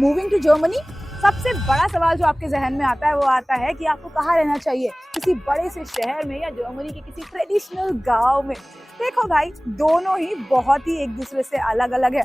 Moving to Germany, सबसे बड़ा सवाल जो आपके जहन में आता है वो आता है कि आपको कहाँ रहना चाहिए, किसी बड़े से शहर में या जर्मनी के किसी ट्रेडिशनल गांव में। देखो भाई, दोनों ही बहुत ही एक दूसरे से अलग अलग है।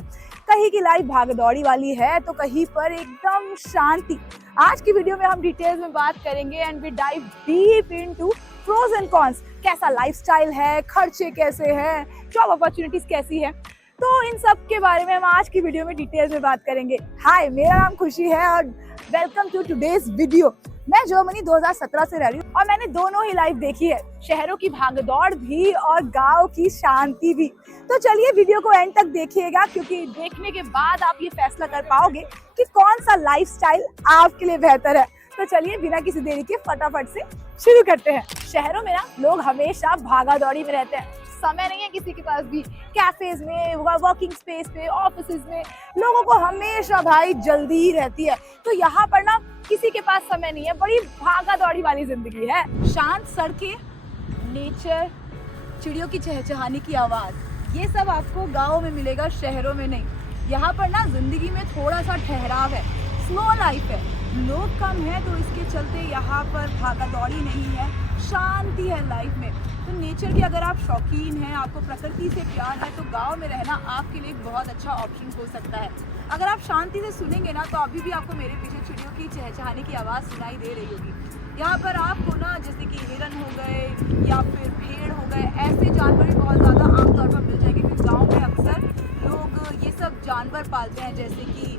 कहीं की लाइफ भागदौड़ी वाली है तो कहीं पर एकदम शांति। आज की वीडियो में हम डिटेल्स में बात करेंगे and we dive deep into pros and cons. कैसा लाइफस्टाइल है, खर्चे कैसे हैं, जॉब अपॉर्चुनिटीज कैसी है, तो इन सब के बारे में हम आज की वीडियो में डिटेल्स में बात करेंगे। हाय, मेरा नाम खुशी है और वेलकम टू टुडेज वीडियो। मैं जर्मनी 2017 से रह रही हूँ और मैंने दोनों ही लाइफ देखी है, शहरों की भागदौड़ भी और गांव की शांति भी। तो चलिए वीडियो को एंड तक देखिएगा, क्योंकि देखने के बाद आप ये फैसला कर पाओगे कि कौन सा लाइफस्टाइल आपके लिए बेहतर है। तो चलिए बिना किसी देरी के फटाफट से शुरू करते हैं। शहरों में ना लोग हमेशा भागा दौड़ी में रहते हैं, समय नहीं है किसी के पास भी। कैफेज में, वर्किंग स्पेस पे, ऑफिसेज में लोगों को हमेशा भाई जल्दी ही रहती है। तो यहाँ पर ना किसी के पास समय नहीं है, बड़ी भागा दौड़ी वाली जिंदगी है। शांत सड़कें, नेचर, चिड़ियों की चहचहाने की आवाज, ये सब आपको गाँव में मिलेगा, शहरों में नहीं। यहाँ पर ना जिंदगी में थोड़ा सा ठहराव है, स्लो लाइफ है, लोग कम है, तो इसके चलते यहाँ पर भागा दौड़ी नहीं है, शांति है लाइफ में। तो नेचर की अगर आप शौकीन हैं, आपको प्रकृति से प्यार है, तो गांव में रहना आपके लिए एक बहुत अच्छा ऑप्शन हो सकता है। अगर आप शांति से सुनेंगे ना, तो अभी भी आपको मेरे पीछे चिड़ियों की चहचहाने की आवाज़ सुनाई दे रही होगी। यहाँ पर आपको ना जैसे कि हिरन हो गए या फिर भेड़ हो गए, ऐसे जानवर भी बहुत ज़्यादा आमतौर पर मिल जाएंगे, क्योंकि गाँव में अक्सर लोग ये सब जानवर पालते हैं, जैसे कि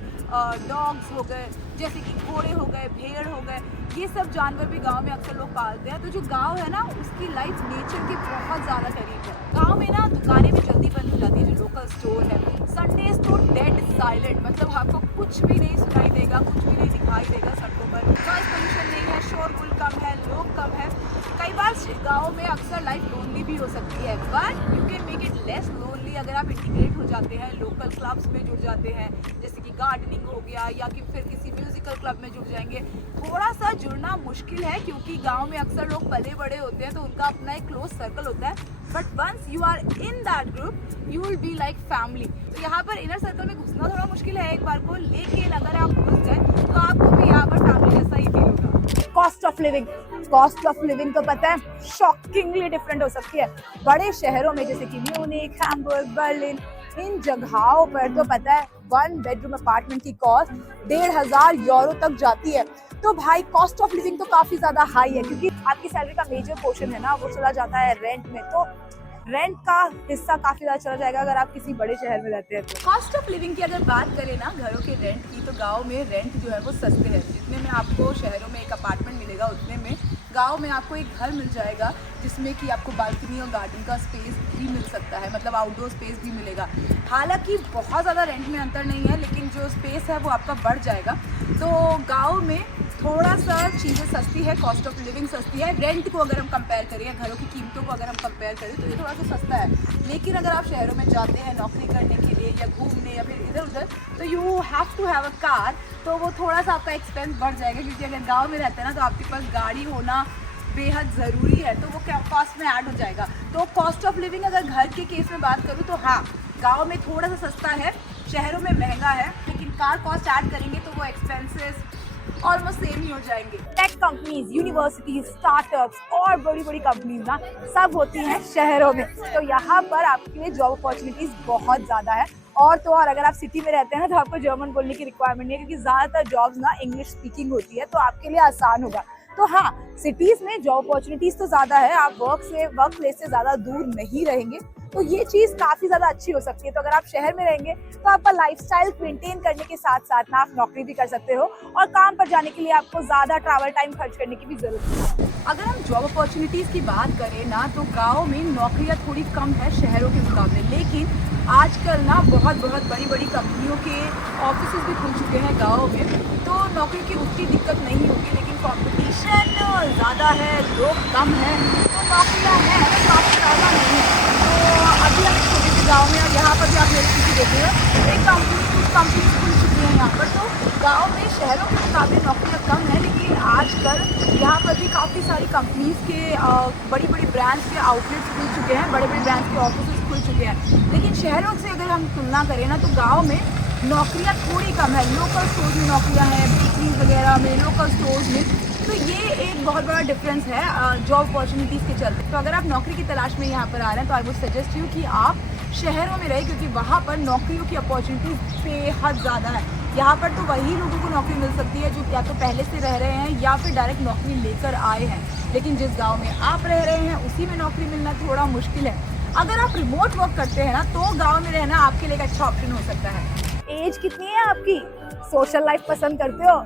डॉग्स हो गए, जैसे कि घोड़े हो गए, भेड़ हो गए, ये सब जानवर भी गांव में अक्सर लोग पालते हैं। तो जो गांव है ना, उसकी लाइफ नेचर के बहुत ज़्यादा करीब है। गांव में ना दुकानें भी जल्दी बंद हो जाती है, जो लोकल स्टोर है। संडेज तो डेड साइलेंट, मतलब आपको कुछ भी नहीं सुनाई देगा, कुछ भी नहीं दिखाई देगा सड़कों पर। नॉइस पोल्यूशन नहीं है, शोरगुल कम है, लोग कम है। कई बार गाँव में अक्सर लाइफ लोनली भी हो सकती है, but you can make it less lonely अगर आप इंटीग्रेट हो जाते हैं, लोकल क्लब्स में जुड़ जाते हैं, जैसे कि गार्डनिंग हो गया, या कि फिर किसी म्यूजिकल क्लब में जुड़ जाएंगे। थोड़ा सा जुड़ना मुश्किल है, क्योंकि गांव में अक्सर लोग पले बड़े होते हैं, तो उनका अपना एक क्लोज सर्कल होता है, but once you are in that group you will be like family. तो यहाँ पर इनर सर्कल में घुसना थोड़ा मुश्किल है एक बार को, लेकिन अगर आप घुस गए तो आपको भी यहाँ पर फैमिली जैसा ही फील होगा। कॉस्ट ऑफ लिविंग तो पता है शॉकिंगली डिफरेंट हो सकती है। बड़े शहरों में जैसे कि म्यूनिख, हैम्बर्ग, बर्लिन, इन जगहों पर तो पता है 1 बेडरूम अपार्टमेंट की कॉस्ट 1,500 यूरो तक जाती है। तो भाई कॉस्ट ऑफ लिविंग तो काफी ज्यादा हाई है, क्योंकि आपकी सैलरी का मेजर पोर्शन है ना, वो चला जाता है रेंट में। तो रेंट का हिस्सा काफी ज्यादा चला जाएगा अगर आप किसी बड़े शहर में रहते हैं। तो कॉस्ट ऑफ लिविंग की अगर बात करें ना, घरों के रेंट की, तो गाँव में रेंट जो है वो सस्ते हैं। जितने में आपको शहरों में एक अपार्टमेंट मिलेगा, उतने में गांव में आपको एक घर मिल जाएगा, जिसमें कि आपको बालकनी और गार्डन का स्पेस भी मिल सकता है, मतलब आउटडोर स्पेस भी मिलेगा। हालांकि बहुत ज़्यादा रेंट में अंतर नहीं है, लेकिन जो स्पेस है वो आपका बढ़ जाएगा। तो गांव में थोड़ा सा चीज़ें सस्ती है, कॉस्ट ऑफ लिविंग सस्ती है। रेंट को अगर हम कंपेयर करें, या घरों की कीमतों को अगर हम कंपेयर करें, तो ये थोड़ा सा सस्ता है। लेकिन अगर आप शहरों में जाते हैं नौकरी करने के लिए या घूमने या फिर इधर उधर, तो you have to have a car, तो वो थोड़ा सा आपका एक्सपेंस बढ़ जाएगा। क्योंकि अगर गाँव में रहते हैं ना, तो आपके पास गाड़ी होना बेहद ज़रूरी है, तो वो कॉस्ट में ऐड हो जाएगा। तो कॉस्ट ऑफ लिविंग अगर घर के केस में बात करूँ, तो हाँ, गांव में थोड़ा सा सस्ता है, शहरों में महंगा है। लेकिन कार कॉस्ट ऐड करेंगे तो वो एक्सपेंसेस ऑलमोस्ट सेम ही हो जाएंगे। टेक कंपनीज, यूनिवर्सिटीज, स्टार्टअप्स और बड़ी बड़ी कंपनीज ना सब होती हैं शहरों में। तो यहाँ पर आपके लिए जॉब अपॉर्चुनिटीज बहुत ज़्यादा है। और तो और अगर आप सिटी में रहते हैं ना, तो आपको जर्मन बोलने की रिक्वायरमेंट नहीं है, क्योंकि ज़्यादातर जॉब्स ना इंग्लिश स्पीकिंग होती है, तो आपके लिए आसान होगा। तो हाँ, सिटीज़ में जॉब अपॉर्चुनिटीज़ तो ज़्यादा है, आप वर्क प्लेस से ज़्यादा दूर नहीं रहेंगे, तो ये चीज़ काफ़ी ज़्यादा अच्छी हो सकती है। तो अगर आप शहर में रहेंगे, तो आपका लाइफस्टाइल मेंटेन करने के साथ साथ ना आप नौकरी भी कर सकते हो, और काम पर जाने के लिए आपको ज़्यादा ट्रैवल टाइम खर्च करने की भी ज़रूरत नहीं है। अगर हम जॉब अपॉर्चुनिटीज़ की बात करें ना, तो गाँव में नौकरियाँ थोड़ी कम है शहरों के मुकाबले, लेकिन आजकल ना बहुत बड़ी बड़ी कंपनियों के ऑफिस भी खुल चुके हैं गाँव में, तो नौकरी की उतनी दिक्कत नहीं होगी। लेकिन कंपटीशन ज़्यादा है, लोग कम हैं, तो नौकरियाँ हैं काफ़ी ज़्यादा नहीं है। तो अभी हम छोटे से गाँव में, और यहाँ पर भी आप मेरी स्थिति देख रहे हैं, एक कुछ कंपनी खुल चुकी हैं यहाँ पर। तो गाँव में शहरों के मुकाबले नौकरियाँ कम हैं, लेकिन आजकल यहाँ पर भी काफ़ी सारी कंपनीज़ के बड़ी ब्रांड्स के आउटलेट्स खुल चुके हैं, बड़े ब्रांड्स के ऑफिस खुल चुके हैं। लेकिन शहरों से अगर हम तुलना करें ना, तो गाँव में नौकरियां थोड़ी कम है, लोकल स्टोर्स में नौकरियां हैं, बेकरीज वगैरह में, लोकल स्टोर्स में। तो ये एक बहुत बड़ा डिफरेंस है जॉब अपॉर्चुनिटीज़ के चलते। तो अगर आप नौकरी की तलाश में यहाँ पर आ रहे हैं तो आई वुड सजेस्ट यू कि आप शहरों में रहें, क्योंकि वहाँ पर नौकरियों की अपॉर्चुनिटीज़ बेहद ज़्यादा है। यहाँ पर तो वही लोगों को नौकरी मिल सकती है जो या तो पहले से रह रहे हैं या फिर डायरेक्ट नौकरी लेकर आए हैं। लेकिन जिस गांव में आप रह रहे हैं उसी में नौकरी मिलना थोड़ा मुश्किल है। अगर आप रिमोट वर्क करते हैं ना तो गांव में रहना आपके लिए एक अच्छा ऑप्शन हो सकता है। एज कितनी है आपकी? सोशल लाइफ पसंद करते हो?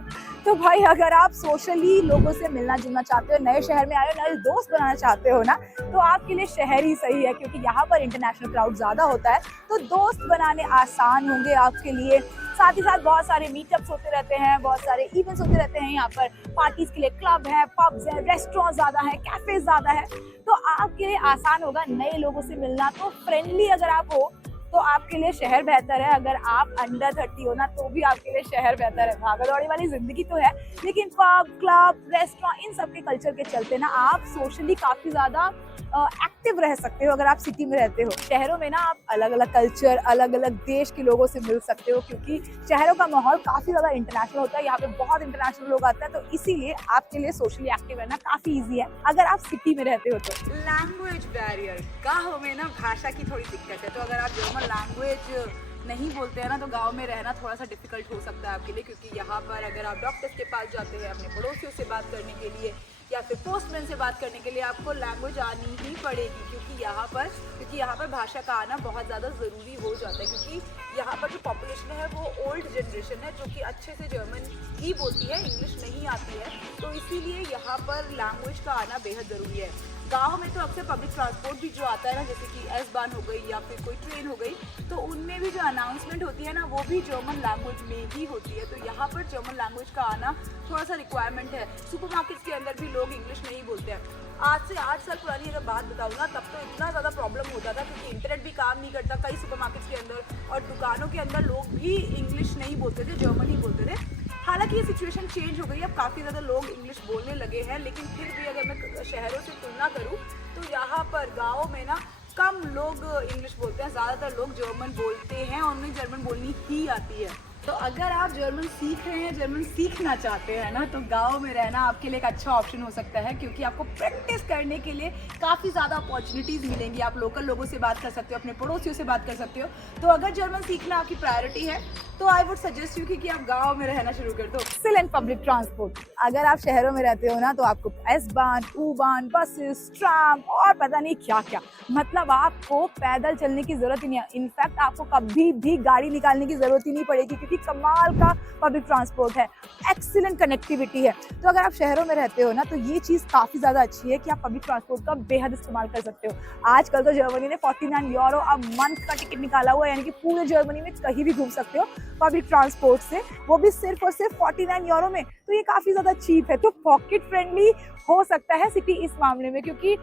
तो भाई अगर आप सोशली लोगों से मिलना जुलना चाहते हो, नए शहर में आए हो, नए दोस्त बनाना चाहते हो ना, तो आपके लिए शहर ही सही है, क्योंकि यहाँ पर इंटरनेशनल क्राउड ज़्यादा होता है तो दोस्त बनाने आसान होंगे आपके लिए। साथ ही साथ बहुत सारे मीटअप्स होते रहते हैं, बहुत सारे इवेंट्स होते रहते हैं। यहाँ पर पार्टीज के लिए क्लब है, पब्स है, रेस्टोरेंट ज़्यादा है, कैफे ज़्यादा है, तो आपके लिए आसान होगा नए लोगों से मिलना। तो फ्रेंडली अगर आप हो तो आपके लिए शहर बेहतर है। अगर आप अंडर 30 हो ना तो भी आपके लिए शहर बेहतर है। भागा दौड़ी वाली जिंदगी तो है, लेकिन पब, क्लब, रेस्टोरेंट इन सब के कल्चर के चलते ना आप सोशली काफी ज्यादा एक्टिव रह सकते हो अगर आप सिटी में रहते हो। शहरों में ना आप अलग अलग कल्चर, अलग अलग देश के लोगों से मिल सकते हो, क्योंकि शहरों का माहौल काफी ज्यादा इंटरनेशनल होता है। यहाँ पे बहुत इंटरनेशनल लोग आते हैं, तो इसीलिए आपके लिए सोशली एक्टिव रहना काफी ईजी है अगर आप सिटी में रहते हो तो। लैंग्वेज बैरियर, गाँव में ना भाषा की थोड़ी दिक्कत है, तो अगर आप जर्मन लैंग्वेज नहीं बोलते हैं ना तो गांव में रहना थोड़ा सा डिफिकल्ट हो सकता है आपके लिए, क्योंकि यहाँ पर अगर आप डॉक्टर्स के पास जाते हैं अपने पड़ोसियों से बात करने के लिए या फिर पोस्टमैन से बात करने के लिए, आपको लैंग्वेज आनी ही पड़ेगी, क्योंकि यहाँ पर भाषा का आना बहुत ज़्यादा ज़रूरी हो जाता है। क्योंकि यहाँ पर जो पॉपुलेशन है वो ओल्ड जनरेशन है जो कि अच्छे से जर्मन ही बोलती है, इंग्लिश नहीं आती है, तो इसीलिए यहाँ पर लैंग्वेज का आना बेहद ज़रूरी है। गांव में तो अक्सर पब्लिक ट्रांसपोर्ट भी जो आता है ना, जैसे कि एस-बान हो गई या फिर कोई ट्रेन हो गई, तो उनमें भी जो अनाउंसमेंट होती है ना वो भी जर्मन लैंग्वेज में ही होती है। तो यहाँ पर जर्मन लैंग्वेज का आना थोड़ा सा रिक्वायरमेंट है। सुपरमार्केट्स के अंदर भी लोग इंग्लिश नहीं बोलते हैं। आज से 8 साल पुरानी अगर बात बताऊँ ना, तब तो इतना ज़्यादा प्रॉब्लम होता था क्योंकि इंटरनेट भी काम नहीं करता कई सुपरमार्केट्स के अंदर, और दुकानों के अंदर लोग भी इंग्लिश नहीं बोलते थे, जर्मन ही बोलते थे। हालांकि ये सिचुएशन चेंज हो गई, अब काफ़ी ज़्यादा लोग इंग्लिश बोलने लगे हैं, लेकिन फिर भी अगर मैं शहरों से तुलना करूँ तो यहाँ पर गाँव में ना कम लोग इंग्लिश बोलते हैं, ज़्यादातर लोग जर्मन बोलते हैं और उन्हें जर्मन बोलनी ही आती है। तो अगर आप जर्मन सीख रहे हैं, जर्मन सीखना चाहते हैं ना, तो गांव में रहना आपके लिए एक अच्छा ऑप्शन हो सकता है, क्योंकि आपको प्रैक्टिस करने के लिए काफ़ी ज़्यादा अपॉर्चुनिटीज़ मिलेंगी। आप लोकल लोगों से बात कर सकते हो, अपने पड़ोसियों से बात कर सकते हो। तो अगर जर्मन सीखना आपकी प्रायोरिटी है तो आई वुड सजेस्ट यू कि आप गाँव में रहना शुरू कर दो। एक्सीलेंट पब्लिक ट्रांसपोर्ट, अगर आप शहरों में रहते हो ना तो आपको एस-बान, U-बान, बसेस, ट्राम और पता नहीं क्या क्या, मतलब आपको पैदल चलने की जरूरत ही नहीं है। इनफैक्ट आपको कभी भी गाड़ी निकालने की जरूरत ही नहीं पड़ेगी, क्योंकि कमाल का पब्लिक ट्रांसपोर्ट है, एक्सीलेंट कनेक्टिविटी है। तो अगर आप शहरों में रहते हो ना तो ये चीज़ काफ़ी ज़्यादा अच्छी है कि आप पब्लिक ट्रांसपोर्ट का बेहद इस्तेमाल कर सकते हो। आजकल तो जर्मनी ने 49 यूरो अ मंथ का टिकट निकाला हुआ है, यानी कि पूरे जर्मनी में कहीं भी घूम सकते हो पब्लिक ट्रांसपोर्ट से, वो भी सिर्फ और सिर्फ 49 यूरो में। तो ये काफ़ी ज़्यादा चीप है, तो पॉकेट फ्रेंडली हो सकता है सिटी इस मामले में, क्योंकि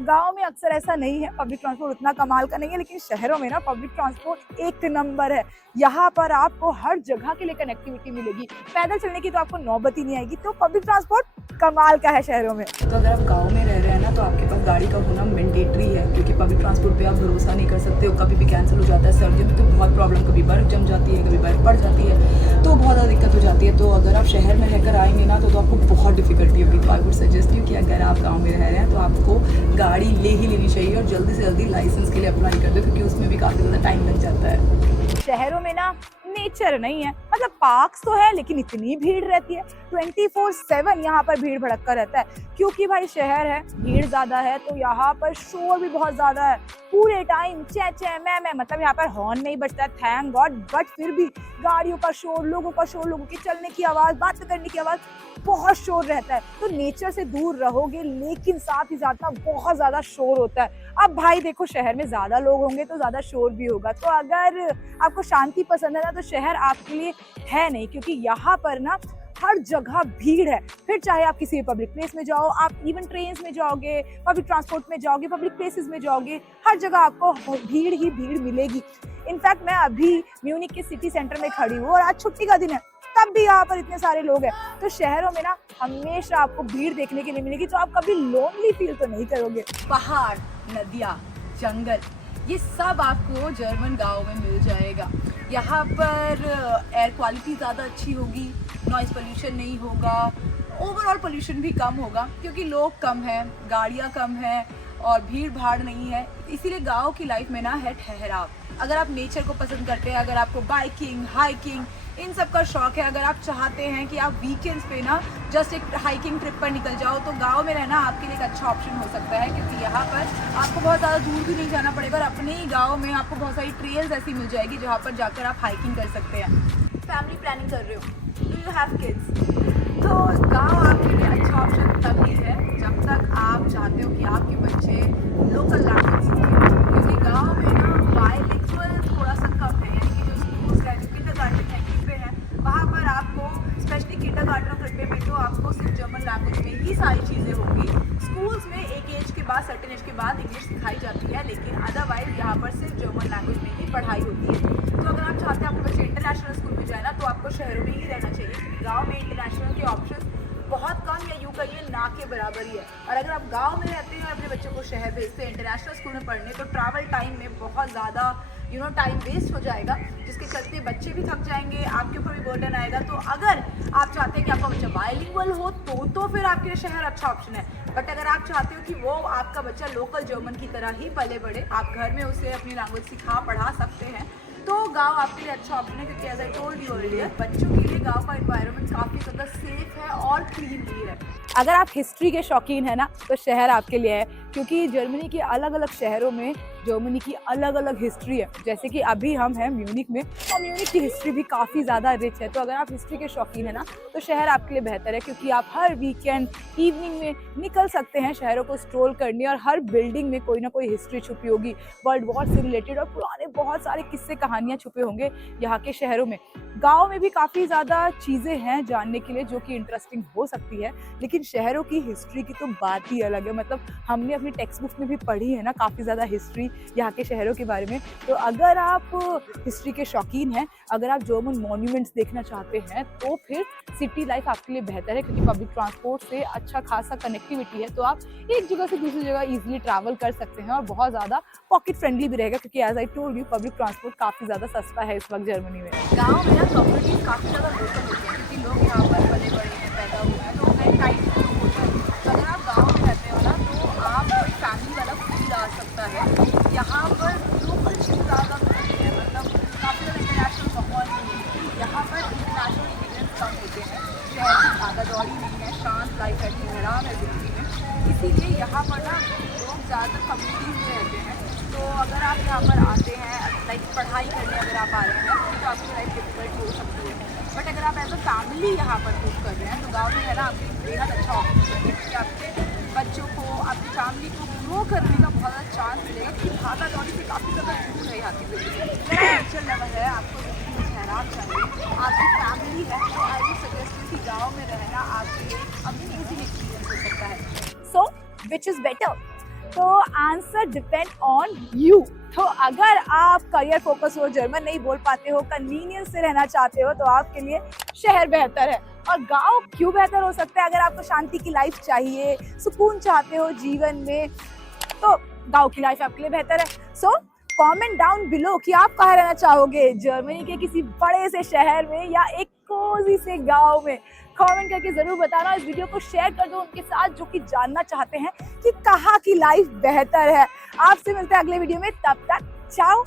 गांव में अक्सर ऐसा नहीं है, पब्लिक ट्रांसपोर्ट उतना कमाल का नहीं है, लेकिन शहरों में ना पब्लिक ट्रांसपोर्ट एक नंबर है। यहाँ पर आपको हर जगह के लिए कनेक्टिविटी मिलेगी, पैदल चलने की तो आपको नौबत ही नहीं आएगी। तो पब्लिक ट्रांसपोर्ट कमाल का है शहरों में। तो अगर आप गांव में रह रहे हैं ना तो आपके पास गाड़ी का होना मैंडेटरी है, क्योंकि पब्लिक ट्रांसपोर्ट पे आप भरोसा नहीं कर सकते हो, कभी भी कैंसिल हो जाता है। सर्दियों में तो बहुत प्रॉब्लम, कभी बर्फ जम जाती है, कभी बर्फ पड़ जाती है, तो बहुत ज़्यादा दिक्कत हो जाती है। तो अगर आप शहर में रहकर आएंगे ना तो आपको बहुत डिफिकल्टी होगी। तो आई वुड सजेस्ट यू कि अगर आप गाँव में रह रहे हैं तो आपको गाड़ी ले ही लेनी चाहिए, और जल्दी से जल्दी लाइसेंस के लिए अप्लाई कर दो, क्योंकि उसमें भी काफ़ी ज़्यादा टाइम लग जाता है। शहरों में ना नेचर नहीं है, मतलब पार्क्स तो है लेकिन इतनी भीड़ रहती है, 24/7 यहाँ पर भीड़ भड़का रहता है, क्योंकि भाई शहर है, भीड़ ज्यादा है, तो यहाँ पर शोर भी बहुत ज्यादा है। पूरे टाइम चे चे मैं, मतलब यहाँ पर हॉर्न नहीं बजता है, थैंक गॉड, बट फिर भी गाड़ियों का शोर, लोगों का शोर, लोगों के चलने की आवाज, बात करने की आवाज, बहुत शोर रहता है। तो नेचर से दूर रहोगे, लेकिन साथ ही साथ ना बहुत ज्यादा शोर होता है। अब भाई देखो, शहर में ज्यादा लोग होंगे तो ज्यादा शोर भी होगा, तो अगर आपको शांति पसंद है ना तो शहर आपके लिए है नहीं, क्योंकि यहाँ पर ना हर जगह भीड़ है। फिर चाहे आप किसी पब्लिक प्लेस में जाओ, आप इवन ट्रेन में जाओगे, पब्लिक ट्रांसपोर्ट में जाओगे, पब्लिक प्लेसेस में जाओगे, हर जगह आपको भीड़ ही भीड़ मिलेगी। इनफैक्ट मैं अभी म्यूनिक के सिटी सेंटर में खड़ी हूँ और आज छुट्टी का दिन है, तब भी यहाँ पर इतने सारे लोग हैं। तो शहरों में ना हमेशा आपको भीड़ देखने के लिए मिलेगी, तो आप कभी लोनली फील तो नहीं करोगे। पहाड़, नदियाँ, जंगल, ये सब आपको जर्मन गाँव में मिल जाएगा। यहाँ पर एयर क्वालिटी ज़्यादा अच्छी होगी, नॉइज़ पोल्यूशन नहीं होगा, ओवरऑल पोल्यूशन भी कम होगा क्योंकि लोग कम हैं, गाड़ियाँ कम हैं और भीड़ भाड़ नहीं है। इसीलिए गाँव की लाइफ में ना है ठहराव। अगर आप नेचर को पसंद करते हैं, अगर आपको बाइकिंग, हाइकिंग इन सब का शौक है, अगर आप चाहते हैं कि आप वीकेंड्स पे ना जस्ट एक हाइकिंग ट्रिप पर निकल जाओ, तो गांव में रहना आपके लिए एक अच्छा ऑप्शन हो सकता है क्योंकि यहाँ पर आपको बहुत ज़्यादा दूर भी नहीं जाना पड़ेगा और अपने ही गाँव में आपको बहुत सारी ट्रेल्स ऐसी मिल जाएगी जहाँ पर जाकर आप हाइकिंग कर सकते हैं। फैमिली प्लानिंग कर रहे हो, डू यू हैव किड्स, तो गाँव आपके लिए अच्छा ऑप्शन तभी है जब तक आप चाहते हो कि आपके बच्चे लोकल लैंग्वेज सीखें, क्योंकि गाँव में ना बायलिंगुअल थोड़ा सा कम है, यानी कि जो स्कूल्स है, जो किंडरगार्टन है, पे हैं, वहाँ पर आपको स्पेशली किंडरगार्टन और प्रिपे में तो आपको सिर्फ जर्मन लैंग्वेज में ही सारी चीज़ें होंगी। स्कूल्स में एक एज के बाद, सर्टेन एज के बाद इंग्लिश सिखाई जाती है, लेकिन अदरवाइज यहाँ पर सिर्फ जर्मन लैंग्वेज में ही पढ़ाई होती है। तो अगर आप चाहते हैं आपके बच्चे इंटरनेशनल स्कूल में जाए ना, तो आपको शहरों में ही रहना चाहिए क्योंकि गाँव में इंटरनेशनल के ऑप्शन बहुत कम या यूँ कहिए ना के बराबर ही है। और अगर आप गांव में रहते हैं और अपने बच्चों को शहर भेजते हैं इंटरनेशनल स्कूल में पढ़ने, तो ट्रैवल टाइम में बहुत ज़्यादा टाइम वेस्ट हो जाएगा, जिसके चलते बच्चे भी थक जाएंगे, आपके ऊपर भी बर्डन आएगा। तो अगर आप चाहते हैं कि आपका बच्चा बायलिंगुअल हो तो फिर आपके लिए शहर अच्छा ऑप्शन है। बट अगर आप चाहते हो कि वो आपका बच्चा लोकल जर्मन की तरह ही पले बढ़े, आप घर में उसे अपनी लैंग्वेज सिखा पढ़ा सकते हैं, तो गांव आपके लिए अच्छा ऑप्शन है क्योंकि as I told you earlier, बच्चों के लिए गांव का एनवायरनमेंट काफ़ी ज़्यादा सेफ है और क्लीन भी है। अगर आप हिस्ट्री के शौकीन हैं ना, तो शहर आपके लिए है क्योंकि जर्मनी के अलग अलग शहरों में जर्मनी की अलग अलग हिस्ट्री है। जैसे कि अभी हम हैं म्यूनिक में, और म्यूनिक की हिस्ट्री भी काफ़ी ज़्यादा रिच है। तो अगर आप हिस्ट्री के शौकीन हैं ना, तो शहर आपके लिए बेहतर है क्योंकि आप हर वीकेंड इवनिंग में निकल सकते हैं शहरों को स्ट्रोल करने, और हर बिल्डिंग में कोई ना कोई हिस्ट्री छुपी होगी, वर्ल्ड वॉर से रिलेटेड और पुराने बहुत सारे किस्से कहानियाँ छुपे होंगे यहाँ के शहरों में। गाँव में भी काफ़ी ज़्यादा चीज़ें हैं जानने के लिए जो कि इंटरेस्टिंग हो सकती है, लेकिन शहरों की हिस्ट्री की तो बात ही अलग है। मतलब हमने अपनी टेक्स्ट बुक में भी पढ़ी है ना काफ़ी ज़्यादा हिस्ट्री यहाँ के शहरों के बारे में। तो अगर आप हिस्ट्री के शौकीन हैं, अगर आप जर्मन मॉन्यूमेंट्स देखना चाहते हैं, तो फिर सिटी लाइफ आपके लिए बेहतर है क्योंकि पब्लिक ट्रांसपोर्ट से अच्छा खासा कनेक्टिविटी है। तो आप एक जगह से दूसरी जगह ईजिली ट्रैवल कर सकते हैं और बहुत ज़्यादा पॉकेट फ्रेंडली भी रहेगा क्योंकि as I told you public transport काफ़ी ज़्यादा सस्ता है इस वक्त जर्मनी में। गाँव में ना कम्युनिटीज काफ़ी ज़्यादा लोकल होती हैं क्योंकि लोग यहाँ पर पले बड़े हैं, पैदा हुए हैं, तो उन्हें टाइम होता है। तो अगर आप गाँव में रहते हो ना, तो आप कोई फैमिली वाला फील आ सकता है। यहाँ पर लोकल चीज़ ज़्यादा होती है, मतलब काफ़ी ज़्यादा इंटरनेशनल माहौल नहीं है। यहाँ पर इंटरनेशनल इवेंट्स कम होते हैं, शहर की भागा दौड़ी नहीं है, शांत लाइफ है, ठहराव है ज़िंदगी में। इसीलिए यहाँ पर ना लोग ज़्यादातर कम्युनिटीज़ में रहते हैं। तो अगर आप यहाँ पर आते हैं लाइक पढ़ाई करने अगर आप आ रहे हैं तो आपकी लाइफ डिफिकल्ट हो सकती है, बट अगर आप एज अ फैमिली यहाँ पर मूव कर रहे हैं तो गाँव में रहना आपके लिए बेहद अच्छा ऑप्शन है क्योंकि आपके बच्चों को, आपकी फैमिली को ग्रो करने का बहुत ज़्यादा चांस मिलेगा क्योंकि भागा दौड़ी से काफ़ी ज़्यादा दूर है यहाँ की ज़िंदगी। नेचर लेवल है, आपको ज़िंदगी में ठहराव चाहिए, आपकी फैमिली है, तो आई विल सजेस्ट कि गाँव में रहना आपके लिए अमेजिंग एक्सपीरियंस हो सकता है। सो विच इज़ बेटर? तो आंसर डिपेंड ऑन यू। तो अगर आप करियर फोकस हो, जर्मन नहीं बोल पाते हो, कन्वीनियंस से रहना चाहते हो, तो आपके लिए शहर बेहतर है। और गांव क्यों बेहतर हो सकता है? अगर आपको शांति की लाइफ चाहिए, सुकून चाहते हो जीवन में, तो गांव की लाइफ आपके लिए बेहतर है। सो कमेंट डाउन बिलो कि आप कहाँ रहना चाहोगे, जर्मनी के किसी बड़े से शहर में या एक कोजी से गांव में। कमेंट करके जरूर बताना, इस वीडियो को शेयर कर दो उनके साथ जो कि जानना चाहते हैं कि कहाँ की लाइफ बेहतर है। आपसे मिलते हैं अगले वीडियो में, तब तक चाओ।